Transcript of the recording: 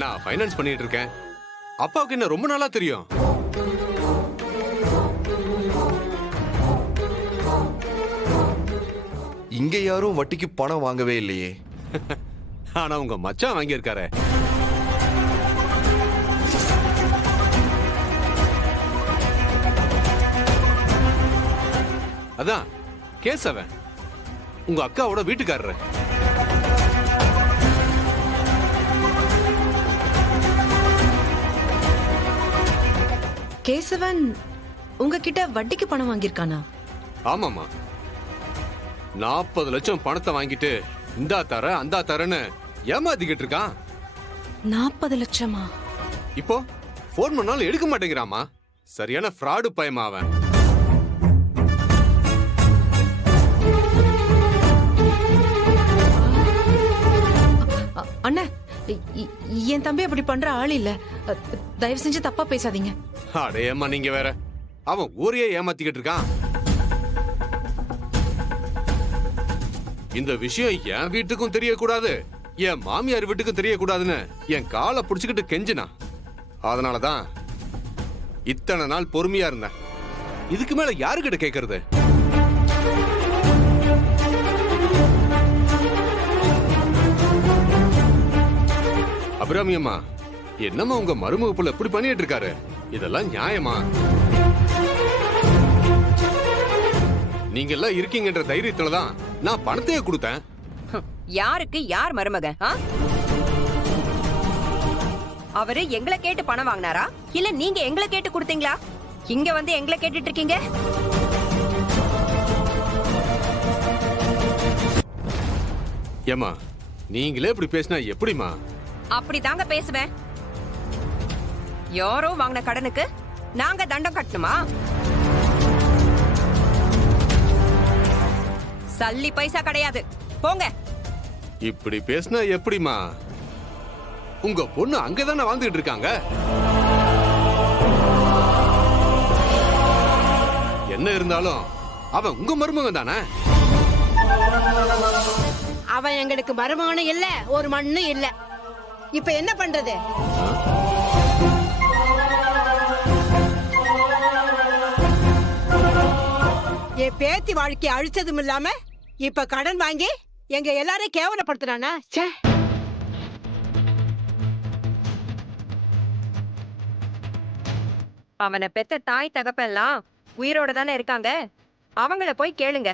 நான் ஃபைனான்ஸ் பண்ணிட்டு இருக்கேன். அப்பாவுக்கு என்ன ரொம்ப நாளா தெரியும். இங்க யாரும் வட்டிக்கு பணம் வாங்கவே இல்லையே. ஆனா உங்க மச்சான் வாங்கியிருக்காரு. அதான் கேசவன், உங்க அக்காவோட வீட்டுக்காரரு. கேசவன் உங்ககிட்ட வட்டிக்கு பணம் வாங்கியிருக்கானா? ஆமாமா, 40 லட்சம் பணத்தை வாங்கிட்டு இந்தா தர அந்தா தரன்னு ஏமாத்திக்கிட்டு இருக்கான். 40 லட்சமா? இப்போ போன் பண்ணாலும் எடுக்க மாட்டேங்கிறாமா. சரியான ஃப்ராடு பயமா அவன். அண்ணா, என் தம்பி அப்படி பண்ற ஆள் இல்ல. தயவு செஞ்சு தப்பா பேசாதீங்க. அடையம்மா, நீங்க வேற. அவன் ஊரையே ஏமாத்திக்கிட்டு இருக்கான். இந்த விஷயம் என் வீட்டுக்கும் தெரியக்கூடாது, என் மாமியார் வீட்டுக்கும் தெரியக்கூடாதுன்னு என் காலை புடிச்சுக்கிட்டு கெஞ்சினா. அதனாலதான் இத்தனை நாள் பொறுமையா இருந்தேன். இதுக்கு மேல யாருக்கிட்ட கேக்குறது? அபிராமி அம்மா, என்னம்மா உங்க மருமக புள்ள இப்படி பண்ணிட்டு இருக்காரு? இதெல்லாம் நியாயமா? நீங்க எல்லாம் இருக்கீங்கன்ற தைரியத்துலதான் நான் பணத்தையே கொடுத்தேன். யாருக்கு யார் மருமக? அவரு எங்களை கேட்டு பணம் வாங்கினாரா இல்ல நீங்க எங்களை கேட்டு கொடுத்தீங்களா? இங்க வந்து எங்களை கேட்டுட்டு இருக்கீங்க. ஏமா, நீங்களே இப்படி பேசினா எப்படிமா? அப்படிதாங்க பேசுவேன். யாரோ வாங்கின கடனுக்கு நாங்க தண்டம் கட்டணுமா? சல்லி பைசா கிடையாது, போங்க. இப்படி பேசினா எப்படிமா? உங்க பொண்ணு அங்கதானே வாழ்ந்துட்டு இருக்காங்க. என்ன இருந்தாலும் அவன் உங்க மருமகன் தானே. அவன் எங்களுக்கு மருமகனும் இல்ல, ஒரு மண்ணும் இல்ல. இப்ப என்ன பண்றது? என் பேத்தி வாழ்க்கையை அழிச்சதும் இல்லாம இப்ப கடன் வாங்கி எங்க எல்லாரையும் கேவலப்படுத்துறானா? அவனை பெத்த தாய் தகப்பெல்லாம் உயிரோட தானே இருக்காங்க, அவங்கள போய் கேளுங்க.